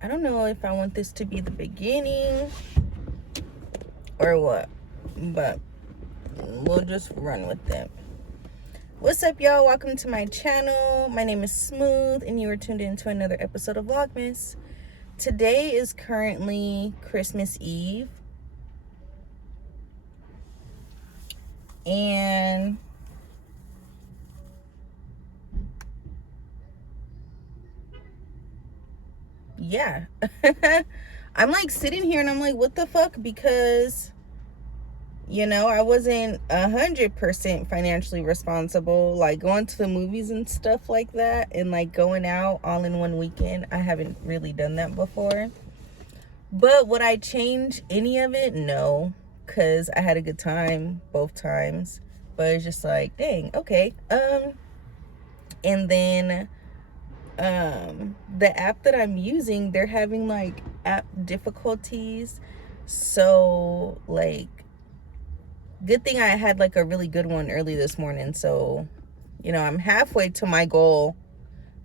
I don't know if I want this to be the beginning or what, but we'll just run with it. What's up, y'all? Welcome to my channel. My name is Smooth, and you are tuned into another episode of Vlogmas. Today is currently Christmas Eve, and yeah. I'm like sitting here and I'm like, what the fuck? Because I wasn't 100% financially responsible, like going to the movies and stuff like that, and like going out all in one weekend. I haven't really done that before. But would I change any of it? No, because I had a good time both times. But it's just like, dang, okay. And then the app that I'm using, they're having like app difficulties. So like, good thing I had like a really good one early this morning. So, I'm halfway to my goal,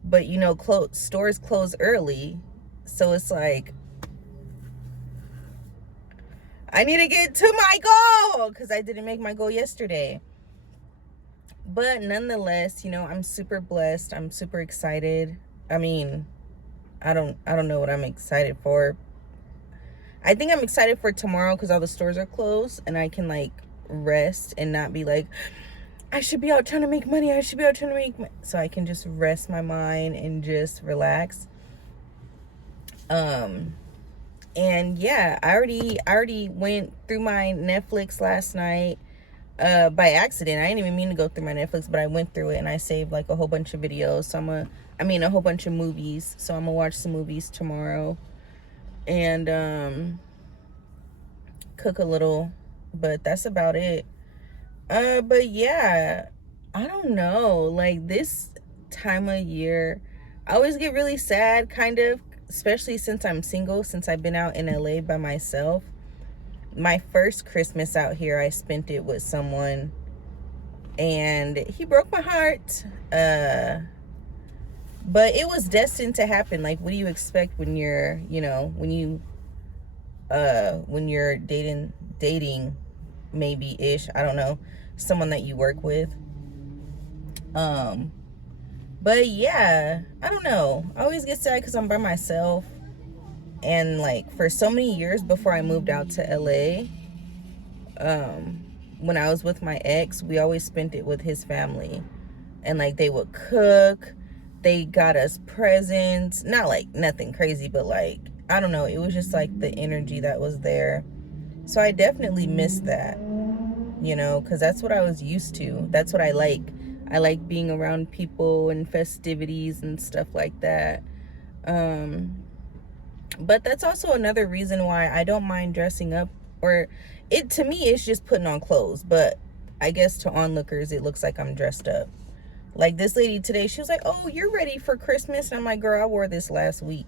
but stores close early. So it's like, I need to get to my goal because I didn't make my goal yesterday. But nonetheless, I'm super blessed. I'm super excited. I mean, I don't know what I'm excited for. I think I'm excited for tomorrow because all the stores are closed and I can like rest and not be like, I should be out trying to make money. I should be out trying to make money. So I can just rest my mind and just relax. And yeah, I already went through my Netflix last night by accident. I didn't even mean to go through my Netflix, but I went through it and I saved like a whole bunch of videos. So a whole bunch of movies. So I'm gonna watch some movies tomorrow and cook a little, but that's about it. But yeah, I don't know. Like this time of year, I always get really sad, kind of, especially since I'm single, since I've been out in LA by myself. My first Christmas out here, I spent it with someone, and he broke my heart. But it was destined to happen. Like, what do you expect when you're, when you're dating maybe ish, I don't know, someone that you work with. But yeah, I don't know. I always get sad because I'm by myself. And like for so many years before I moved out to LA, when I was with my ex, we always spent it with his family. And like they would cook, they got us presents. Not like nothing crazy, but like, I don't know, it was just like the energy that was there. So I definitely miss that, because that's what I was used to. That's what I like. I like being around people and festivities and stuff like that. But that's also another reason why I don't mind dressing up, or to me, it's just putting on clothes. But I guess to onlookers, it looks like I'm dressed up. Like this lady today, she was like, oh, you're ready for Christmas? And I'm like, girl, I wore this last week.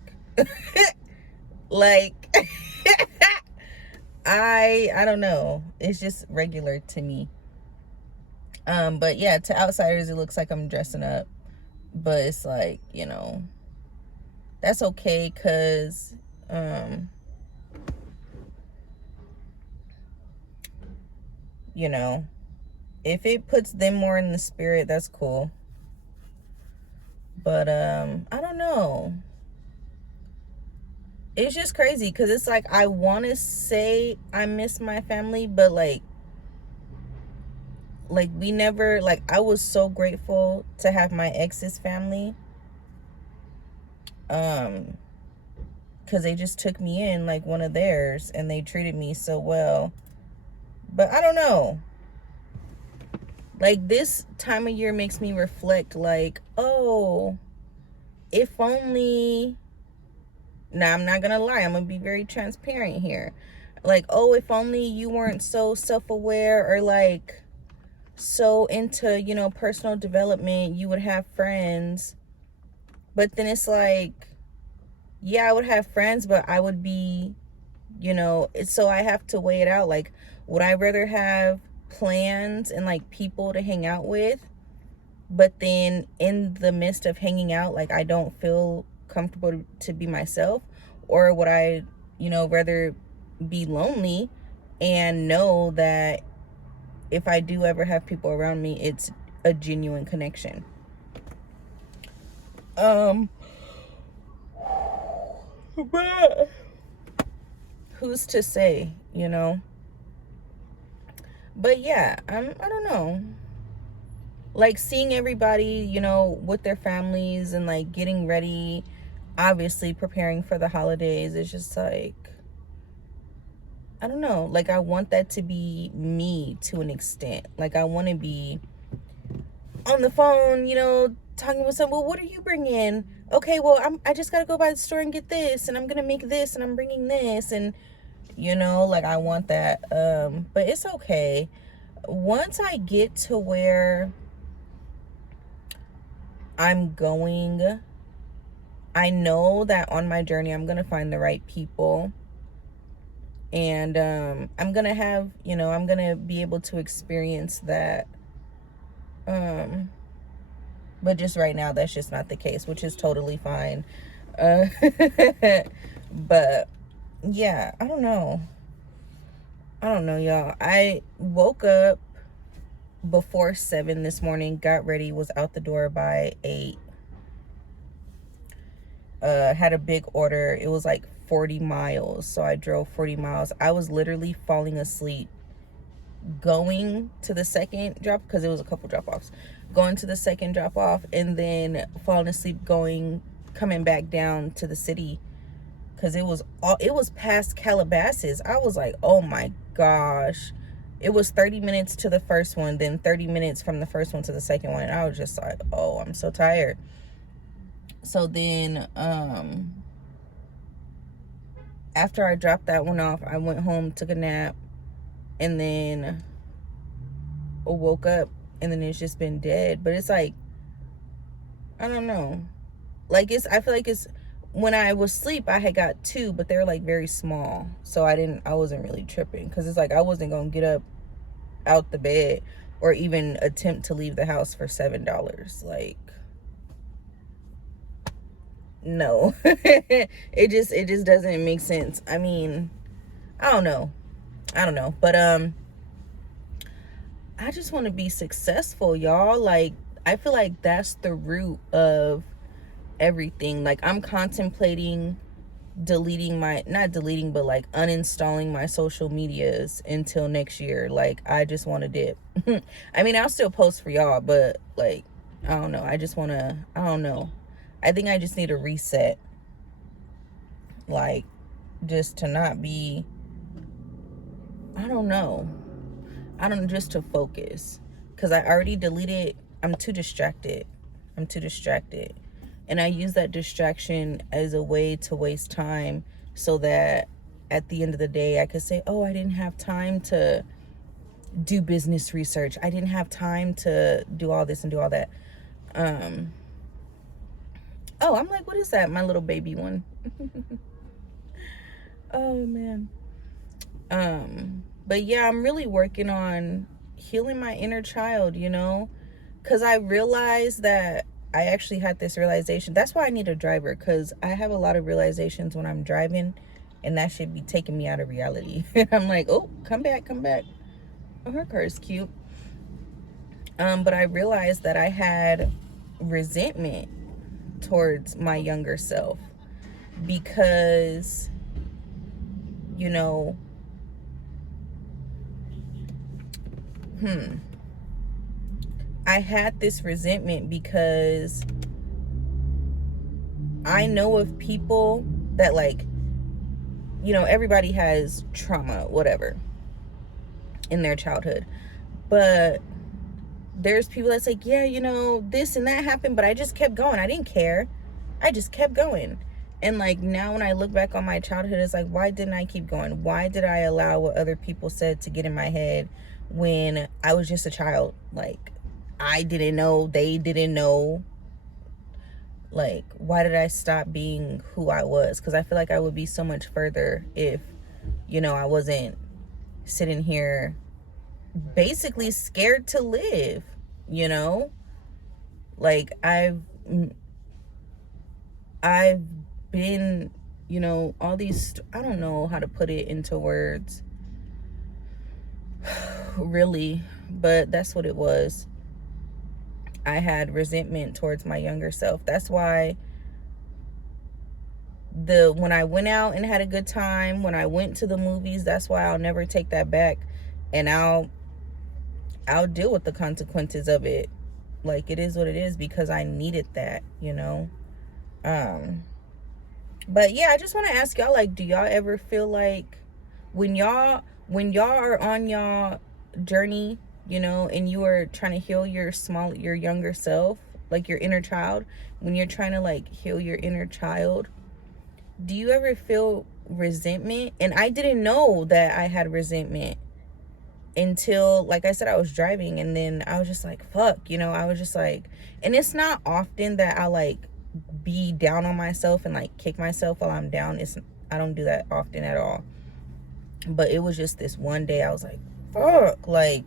Like, I don't know. It's just regular to me. But yeah, to outsiders, it looks like I'm dressing up. But it's like, that's okay because, if it puts them more in the spirit, that's cool. But, I don't know. It's just crazy because it's like, I want to say I miss my family, but like we never, like, I was so grateful to have my ex's family, because they just took me in like one of theirs and they treated me so well. But I don't know, like this time of year makes me reflect, like, oh, if only, now I'm not gonna lie, I'm gonna be very transparent here, like, oh, if only you weren't so self-aware or like so into personal development, you would have friends. But then it's like, yeah, I would have friends, but I would be, so I have to weigh it out. Like, would I rather have plans and like people to hang out with, but then in the midst of hanging out, like I don't feel comfortable to be myself? Or would I, rather be lonely and know that if I do ever have people around me, it's a genuine connection? But who's to say, But yeah, I don't know. Like seeing everybody, with their families and like getting ready, obviously preparing for the holidays, is just like, I don't know. Like I want that to be me to an extent. Like I want to be on the phone, talking with someone. Well, what are you bringing? Okay, well, I just got to go by the store and get this, and I'm going to make this, and I'm bringing this, and like I want that. But it's okay. Once I get to where I'm going, I know that on my journey I'm going to find the right people, and I'm going to have, I'm going to be able to experience that. But just right now that's just not the case, which is totally fine. But yeah, I don't know, y'all. I woke up before 7 this morning, got ready, was out the door by 8. Had a big order. It was like 40 miles, so I drove 40 miles. I was literally falling asleep going to the second drop, because it was a couple drop offs, going to the second drop off, and then falling asleep coming back down to the city, because it was past Calabasas. I was like, oh my gosh. It was 30 minutes to the first one, then 30 minutes from the first one to the second one, and I was just like, oh, I'm so tired. So then after I dropped that one off, I went home, took a nap, and then woke up, and then it's just been dead. But it's like, I don't know. Like I feel like it's, when I was asleep, I had got 2, but they were like very small. So I wasn't really tripping, because it's like I wasn't going to get up out the bed or even attempt to leave the house for $7. Like, no. It just doesn't make sense. I mean, I don't know. But I just want to be successful, y'all. Like, I feel like that's the root of everything. Like, I'm contemplating not deleting, but like uninstalling my social medias until next year. Like, I just want to dip. I mean, I'll still post for y'all, but like, I don't know. I don't know. I think I just need a reset. Like, just to not be, just to focus. Because I already deleted. I'm too distracted. And I use that distraction as a way to waste time, so that at the end of the day I could say, oh, I didn't have time to do business research. I didn't have time to do all this and do all that. Oh, I'm like, what is that? My little baby one. Oh, man. But yeah, I'm really working on healing my inner child, because I realized that I actually had this realization. That's why I need a driver, because I have a lot of realizations when I'm driving, and that should be taking me out of reality. I'm like, oh, come back. Oh, her car is cute. But I realized that I had resentment towards my younger self, because, I had this resentment because I know of people that, like, everybody has trauma, whatever, in their childhood. But there's people that's like, yeah, this and that happened, but I just kept going. I didn't care. I just kept going. And like, now when I look back on my childhood, it's like, why didn't I keep going? Why did I allow what other people said to get in my head when I was just a child? Like, I didn't know, they didn't know. Like, why did I stop being who I was? Because I feel like I would be so much further if, I wasn't sitting here basically scared to live, Like, I've been You know, all these, I don't know how to put it into words, really, but that's what it was. I had resentment towards my younger self. That's why when I went out and had a good time, when I went to the movies, that's why I'll never take that back. And I'll deal with the consequences of it. Like, it is what it is, because I needed that, you know. But yeah, I just want to ask y'all, like, do y'all ever feel like when y'all are on y'all journey, you know, and you are trying to heal your younger self, like your inner child, when you're trying to like heal your inner child, do you ever feel resentment? And I didn't know that I had resentment until, like I said, I was driving, and then I was just like, fuck, you know. I was just like, and it's not often that I like be down on myself and like kick myself while I'm down. I don't do that often at all. But it was just this one day I was like, fuck, like,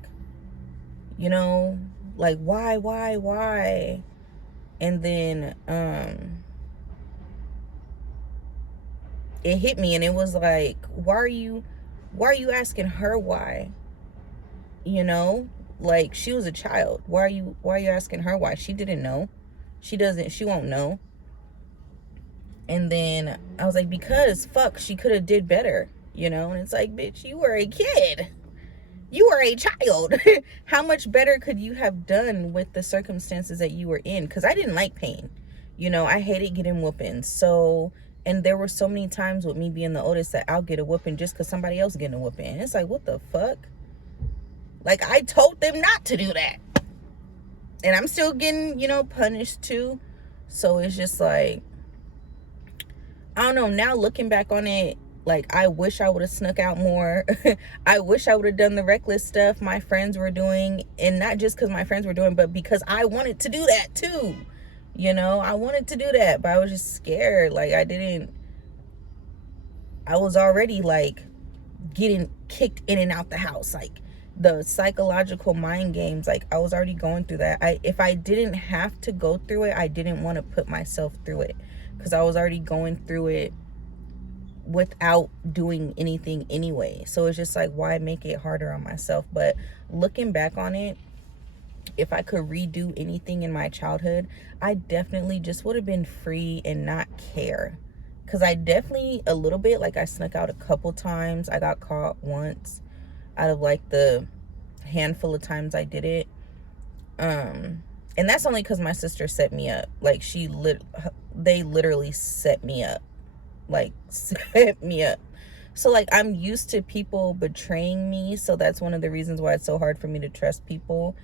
you know, like, why? And then it hit me, and it was like, why are you asking her why? You know, like, she was a child. Why are you asking her why? She didn't know. She won't know. And then I was like, because fuck, she could have did better, you know. And it's like, bitch, you were a kid, you were a child. How much better could you have done with the circumstances that you were in? Because I didn't like pain, you know. I hated getting whoopings. So, and there were so many times with me being the oldest that I'll get a whooping just because somebody else getting a whooping. And it's like, what the fuck? Like, I told them not to do that, and I'm still getting, you know, punished too. So it's just like, I don't know. Now looking back on it, like, I wish I would have snuck out more. I wish I would have done the reckless stuff my friends were doing, and not just because my friends were doing, but because I wanted to do that too. You know, I wanted to do that, but I was just scared. Like, I was already like getting kicked in and out the house, like the psychological mind games. Like, I was already going through that. If I didn't have to go through it, I didn't want to put myself through it, because I was already going through it without doing anything anyway. So it's just like, why make it harder on myself? But looking back on it, if I could redo anything in my childhood, I definitely just would have been free and not care. Because I definitely, a little bit, like, I snuck out a couple times. I got caught once out of like the handful of times I did it. And that's only because my sister set me up. Like, they literally set me up. Like, set me up. So like, I'm used to people betraying me. So that's one of the reasons why it's so hard for me to trust people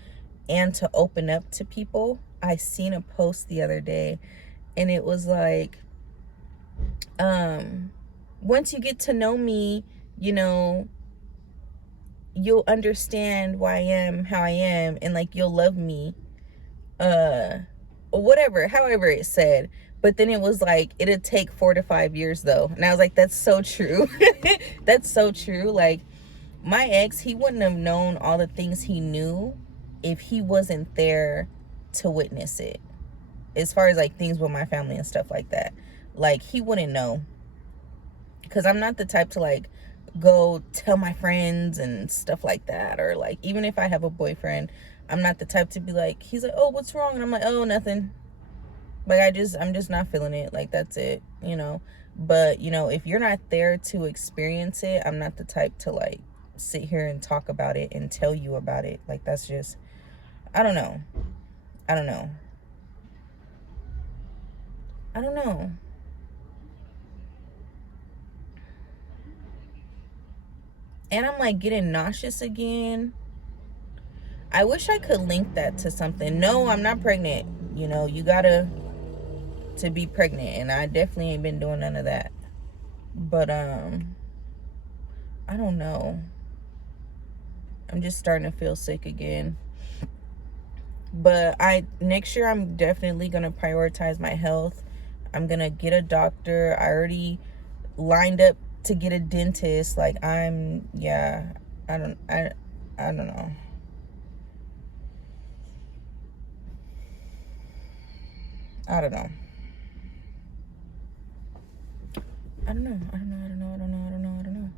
and to open up to people. I seen a post the other day, and it was like, once you get to know me, you know, you'll understand why I am how I am, and like, you'll love me, whatever, however it said. But then it was like, it'd take 4 to 5 years though. And I was like, that's so true. That's so true. Like, my ex, he wouldn't have known all the things he knew if he wasn't there to witness it. As far as like things with my family and stuff like that, like, he wouldn't know. Because I'm not the type to like go tell my friends and stuff like that. Or like, even if I have a boyfriend, I'm not the type to be like, he's like, oh, what's wrong? And I'm like, oh, nothing. Like, I'm just not feeling it. Like, that's it, you know. But, you know, if you're not there to experience it, I'm not the type to like sit here and talk about it and tell you about it. Like, that's just, I don't know. I don't know. I don't know. And I'm like getting nauseous again. I wish I could link that to something. No, I'm not pregnant. You know, you gotta to be pregnant, and I definitely ain't been doing none of that. But I don't know. I'm just starting to feel sick again. But next year I'm definitely gonna prioritize my health. I'm gonna get a doctor. I already lined up to get a dentist. Like, yeah, I don't know. I don't know. don't know. I don't know. I don't know. I don't know. I don't know. I don't know.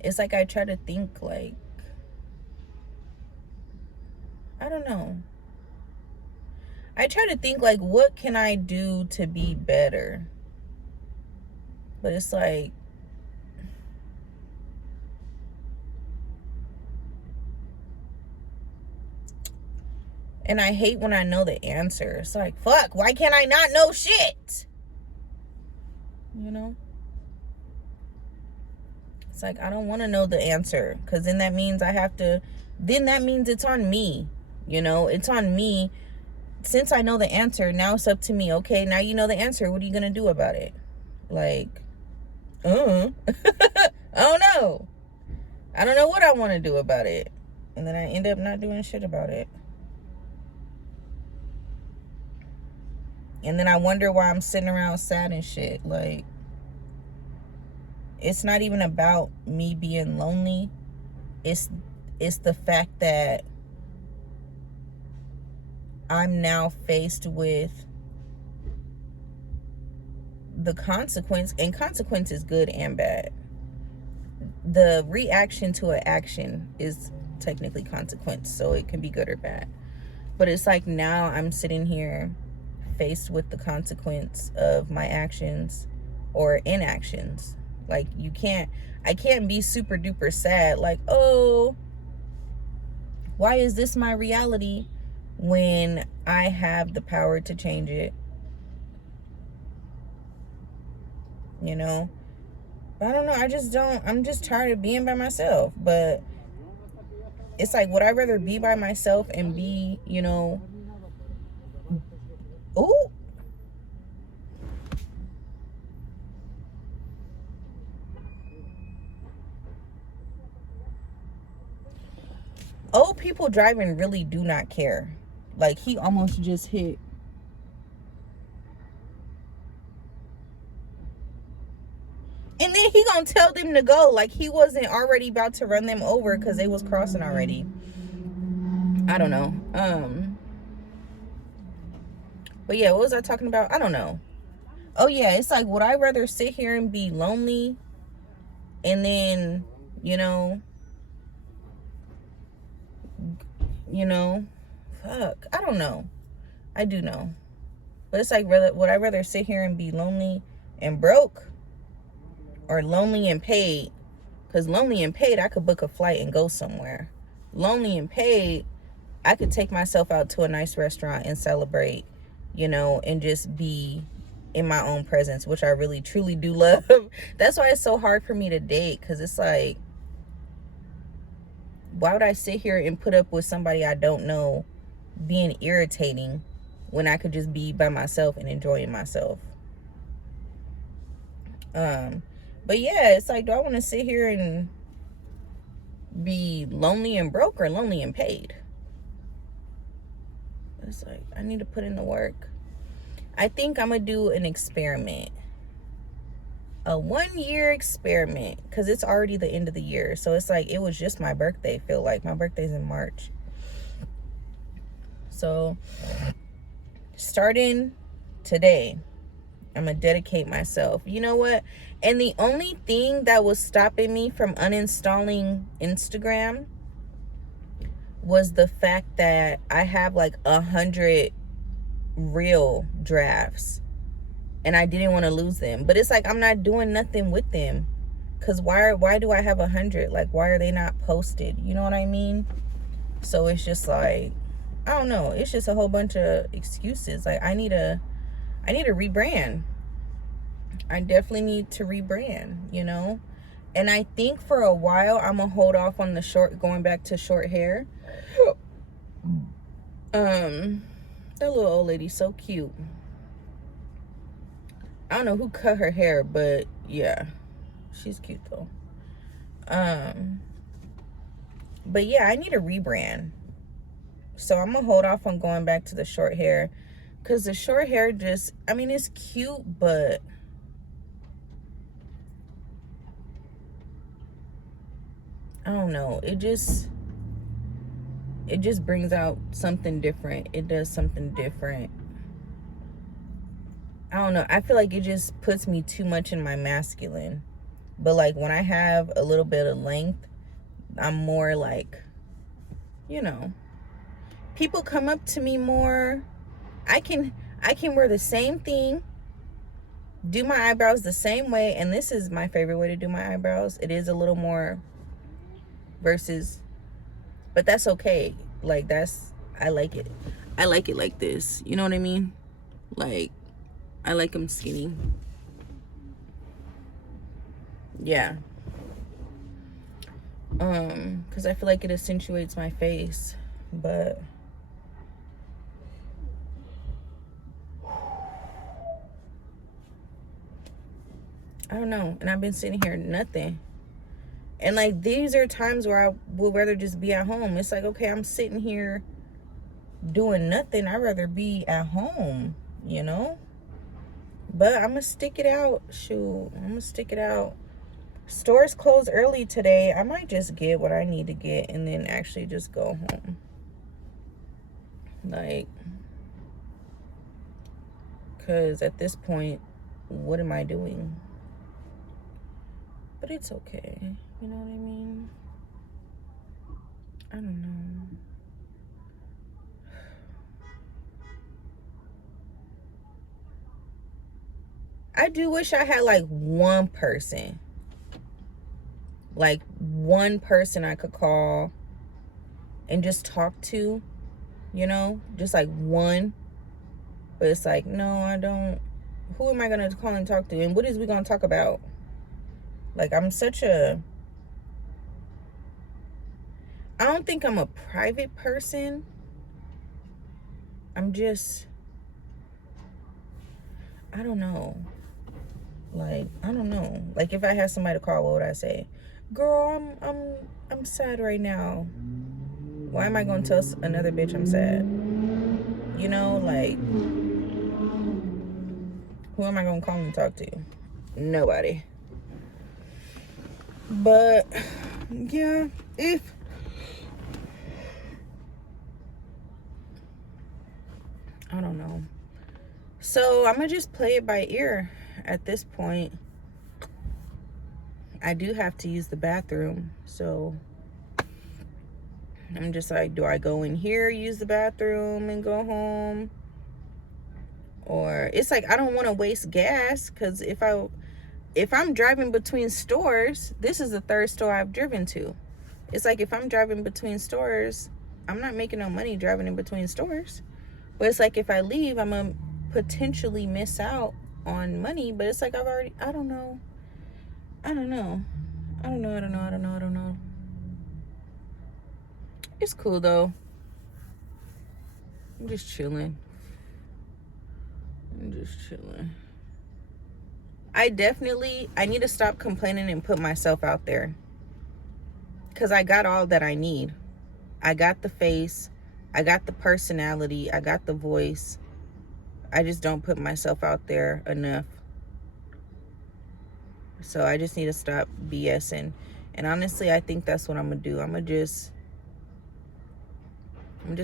It's like I try to think like, I don't know. I try to think like, what can I do to be better? But it's like, and I hate when I know the answer. It's like, fuck, why can't I not know shit? You know? It's like, I don't want to know the answer, because then that means that means it's on me. You know, it's on me. Since I know the answer, now it's up to me. Okay, now you know the answer. What are you going to do about it? Like, I don't know. I don't know what I want to do about it. And then I end up not doing shit about it. And then I wonder why I'm sitting around sad and shit. Like, it's not even about me being lonely. It's the fact that I'm now faced with the consequence, and consequence is good and bad. The reaction to an action is technically consequence, so it can be good or bad. But it's like now I'm sitting here faced with the consequence of my actions or inactions. Like, I can't be super duper sad like, oh, why is this my reality, when I have the power to change it? You know? But I don't know, I'm just tired of being by myself. But it's like, would I rather be by myself and be, you know, ooh, old people driving really do not care. Like, he almost just hit. And then he gonna tell them to go, like he wasn't already about to run them over because they was crossing already. I don't know. But yeah, what was I talking about? I don't know. Oh yeah, it's like, would I rather sit here and be lonely and then, you know, fuck, I don't know. I do know. But it's like, would I rather sit here and be lonely and broke, or lonely and paid? Because lonely and paid, I could book a flight and go somewhere. Lonely and paid, I could take myself out to a nice restaurant and celebrate, you know, and just be in my own presence, which I really truly do love. That's why it's so hard for me to date, because it's like, why would I sit here and put up with somebody I don't know being irritating when I could just be by myself and enjoying myself? But yeah, it's like, do I want to sit here and be lonely and broke, or lonely and paid? It's like, I need to put in the work. I think I'm gonna do an experiment, a 1-year experiment, because it's already the end of the year. So it's like, it was just my birthday. Feel like my birthday's in March. So starting today, I'm gonna dedicate myself. You know what? And the only thing that was stopping me from uninstalling Instagram was the fact that I have like 100 reel drafts and I didn't want to lose them. But it's like, I'm not doing nothing with them, because why do I have 100? Like, why are they not posted? You know what I mean? So it's just like, I don't know, it's just a whole bunch of excuses. Like, I need to rebrand. I definitely need to rebrand, you know? And I think for a while I'm gonna hold off on going back to short hair. That little old lady's so cute. I don't know who cut her hair, but yeah, she's cute though. But yeah, I need a rebrand. So I'm gonna hold off on going back to the short hair, because the short hair just, I mean, it's cute, but I don't know, it just brings out something different. It does something different. I don't know. I feel like it just puts me too much in my masculine. But like when I have a little bit of length, I'm more like, you know, people come up to me more. I can wear the same thing, do my eyebrows the same way, and this is my favorite way to do my eyebrows. It is a little more versus, but that's okay. Like I like it. I like it like this. You know what I mean? Like I like them skinny. Yeah. Because I feel like it accentuates my face, but I don't know. And I've been sitting here nothing. And like these are times where I would rather just be at home. It's like, okay, I'm sitting here doing nothing. I'd rather be at home, you know? But I'm gonna stick it out. Shoot, I'm gonna stick it out. Stores closed early today. I might just get what I need to get and then actually just go home. Like, because at this point, what am I doing? But it's okay. You know what I mean? I don't know. I do wish I had like one person. Like one person I could call and just talk to, you know? Just like one. But it's like, no, I don't. Who am I going to call and talk to? And what is we going to talk about? Like, I'm such a... I don't think I'm a private person. I'm just... I don't know. Like, I don't know. Like, if I had somebody to call, what would I say? Girl, I'm sad right now. Why am I going to tell another bitch I'm sad? You know, like, who am I going to call and talk to? Nobody. But, yeah, I don't know. So, I'm going to just play it by ear at this point. I do have to use the bathroom, so I'm just like, do I go in here, use the bathroom, and go home? Or it's like I don't want to waste gas, because if I'm driving between stores, this is the third store I've driven to. It's like if I'm driving between stores, I'm not making no money driving in between stores. But it's like if I leave, I'm gonna potentially miss out on money. But it's like I don't know. It's cool though. I'm just chilling. I need to stop complaining and put myself out there. Because I got all that I need. I got the face. I got the personality. I got the voice. I just don't put myself out there enough. So I just need to stop BSing. And honestly, I think that's what I'm going to do. I'm going to just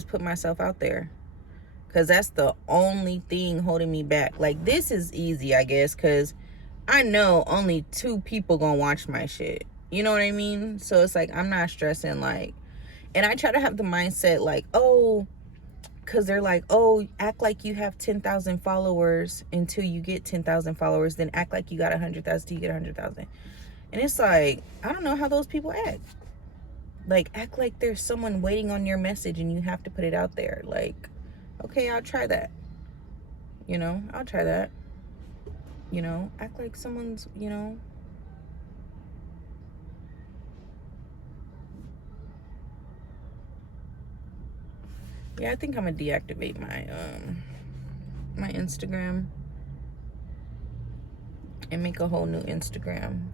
put myself out there. Because that's the only thing holding me back. Like, this is easy, I guess, because I know only 2 people gonna watch my shit. You know what I mean? So it's like, I'm not stressing, like, and I try to have the mindset, like, oh, because they're like, oh, act like you have 10,000 followers until you get 10,000 followers, then act like you got 100,000 till you get 100,000. And it's like, I don't know how those people act. Like, act like there's someone waiting on your message and you have to put it out there. Like, okay, I'll try that. You know, I'll try that. You know, act like someone's, you know. Yeah, I think I'm gonna deactivate my Instagram and make a whole new Instagram.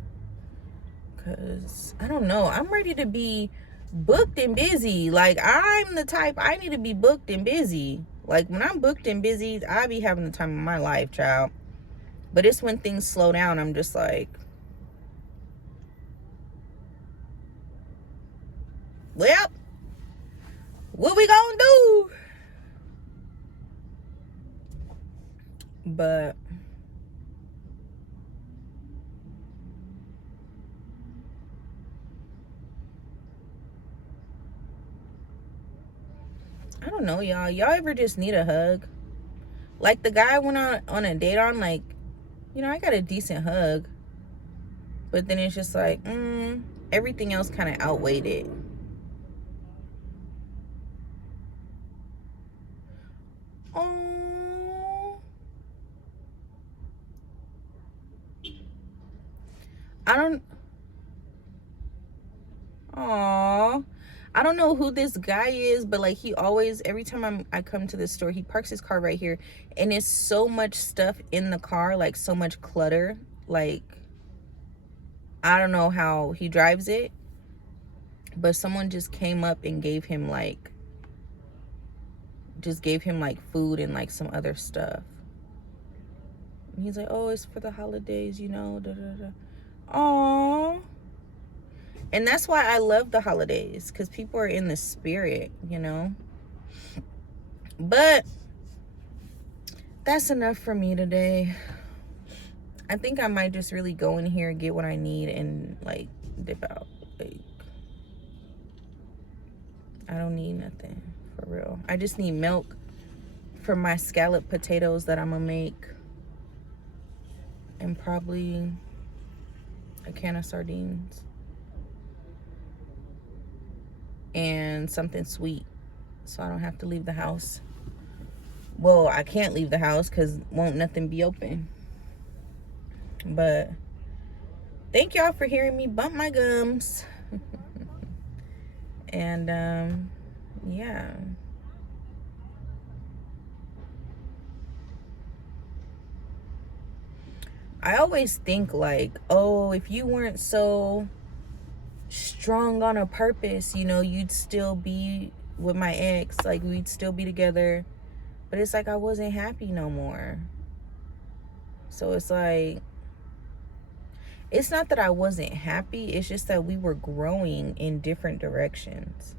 Cause I don't know, I'm ready to be booked and busy. Like, I'm the type, I need to be booked and busy. Like, when I'm booked and busy, I be having the time of my life, child. But it's when things slow down, I'm just like, well, what we gonna do? But I don't know, y'all. Y'all ever just need a hug? Like the guy I went on a date on, like, you know, I got a decent hug. But then it's just like, everything else kind of outweighed it. Oh, I don't. Aw. I don't know who this guy is, but like he always, every time I come to the store, he parks his car right here, and it's so much stuff in the car, like so much clutter. Like I don't know how he drives it, but someone just came up and gave him like food and like some other stuff. And he's like, "Oh, it's for the holidays, you know." Da, da, da. Aww. And that's why I love the holidays, because people are in the spirit, you know. But that's enough for me today. I think I might just really go in here, get what I need, and like dip out. Like, I don't need nothing for real. I just need milk for my scalloped potatoes that I'm gonna make, and probably a can of sardines and something sweet, so I don't have to leave the house. Well, I can't leave the house because won't nothing be open. But thank y'all for hearing me bump my gums. And yeah, I always think like, oh, if you weren't so strong on a purpose, you know, you'd still be with my ex, like we'd still be together. But it's like I wasn't happy no more. So it's like, it's not that I wasn't happy, it's just that we were growing in different directions.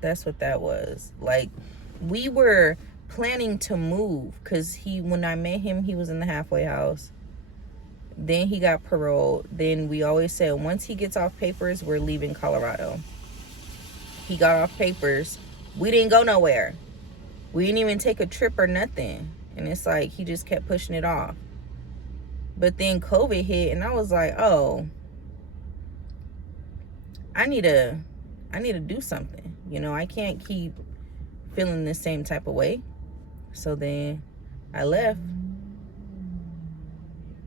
That's what that was. Like, we were planning to move, because when I met him, he was in the halfway house. Then he got paroled. Then we always said, once he gets off papers, we're leaving Colorado. He got off papers. We didn't go nowhere. We didn't even take a trip or nothing. And it's like, he just kept pushing it off. But then COVID hit, and I was like, oh, I need to do something. You know, I can't keep feeling the same type of way. So then I left.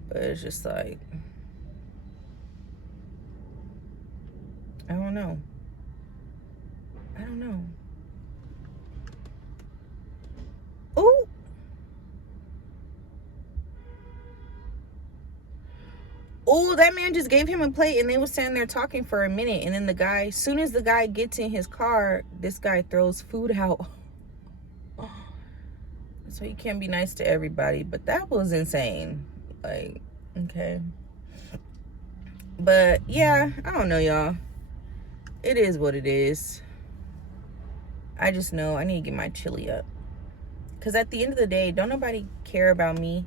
But it's just like, I don't know. Ooh. Oh, that man just gave him a plate, and they was standing there talking for a minute. And then the guy, as soon as the guy gets in his car, this guy throws food out. So you can't be nice to everybody. But that was insane. Like, okay. But yeah, I don't know, y'all. It is what it is. I just know I need to get my chili up. Because at the end of the day, don't nobody care about me.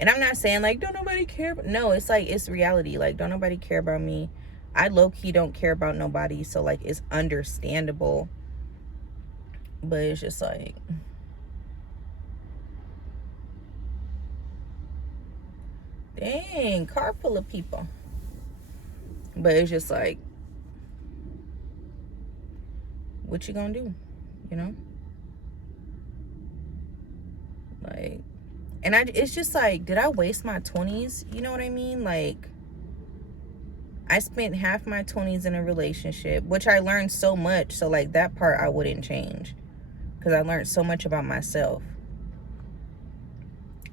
And I'm not saying like, don't nobody care. No, it's like, it's reality. Like, don't nobody care about me. I low-key don't care about nobody. So like, it's understandable. But it's just like, dang, car full of people. But it's just like, what you gonna do? You know? Like, and it's just like, did I waste my 20s? You know what I mean? Like, I spent half my 20s in a relationship, which I learned so much. So like, that part I wouldn't change, because I learned so much about myself.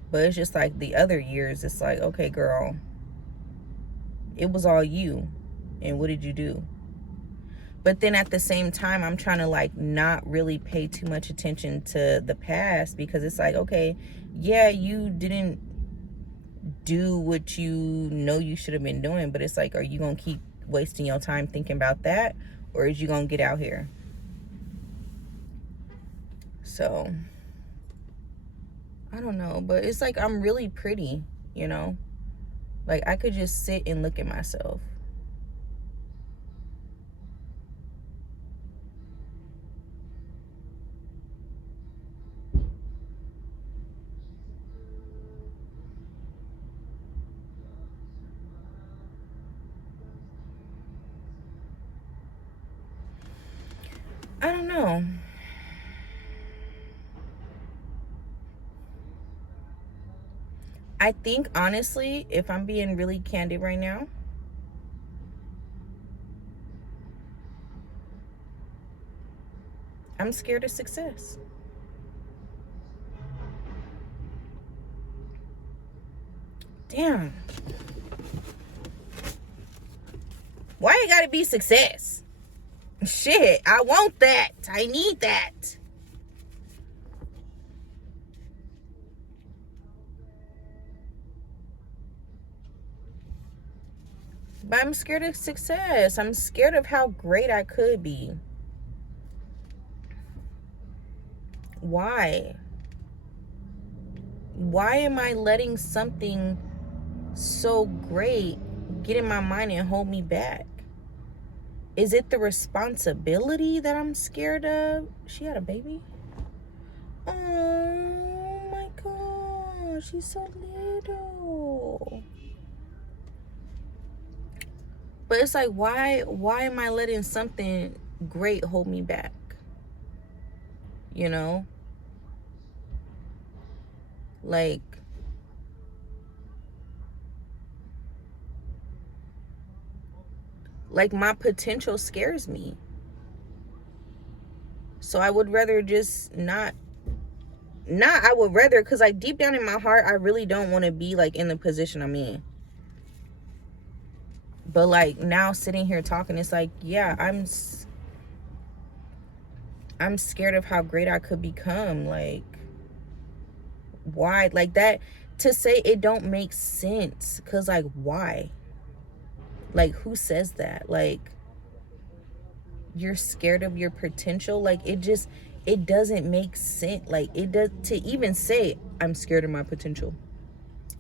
But it's just like the other years, it's like, okay, girl, it was all you. And what did you do? But then at the same time, I'm trying to like not really pay too much attention to the past, because it's like, okay, yeah, you didn't do what you know you should have been doing, but it's like, are you gonna keep wasting your time thinking about that, or is you gonna get out here? So I don't know, but it's like, I'm really pretty, you know? Like, I could just sit and look at myself. I don't know. I think, honestly, if I'm being really candid right now, I'm scared of success. Damn. Why it gotta be success? Shit, I want that. I need that. But I'm scared of success. I'm scared of how great I could be. Why? Why am I letting something so great get in my mind and hold me back? Is it the responsibility that I'm scared of? She had a baby? Oh my gosh, she's so little. But it's like, why am I letting something great hold me back? You know? Like my potential scares me. So I would rather just not I would rather, because like deep down in my heart, I really don't want to be like in the position I'm in. But like now sitting here talking, it's like, yeah, I'm scared of how great I could become. Like, why? Like that, to say it don't make sense. Because like, why? Like, who says that? Like, you're scared of your potential? Like, it doesn't make sense. Like, it does, to even say I'm scared of my potential.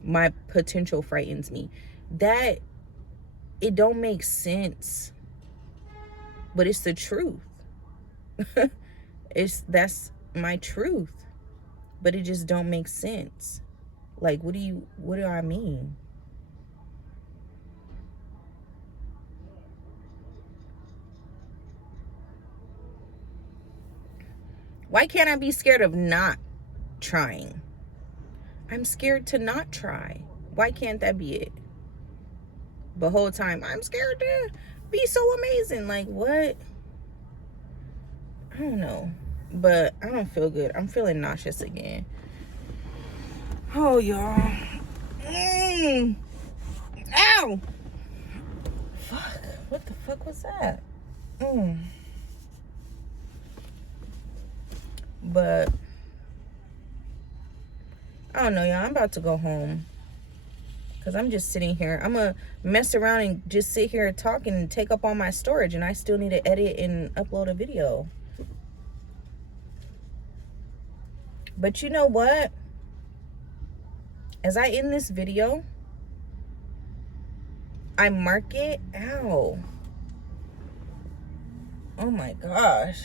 My potential frightens me. That, it don't make sense. But it's the truth. That's my truth. But it just don't make sense. Like, what do I mean? Why can't I be scared of not trying? I'm scared to not try. Why can't that be it? The whole time, I'm scared to be so amazing. Like, what? I don't know. But I don't feel good. I'm feeling nauseous again. Oh, y'all. Ow! Fuck. What the fuck was that? But I don't know, y'all. I'm about to go home. Because I'm just sitting here. I'm going to mess around and just sit here talking and take up all my storage. And I still need to edit and upload a video. But you know what? As I end this video, I mark it. Ow. Oh my gosh.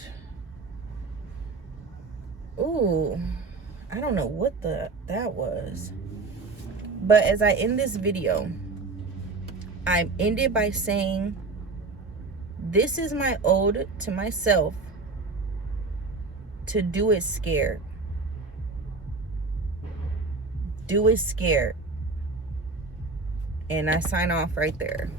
Ooh. I don't know what that was. But as I end this video, I end it by saying, this is my ode to myself to do it scared. Do it scared. And I sign off right there.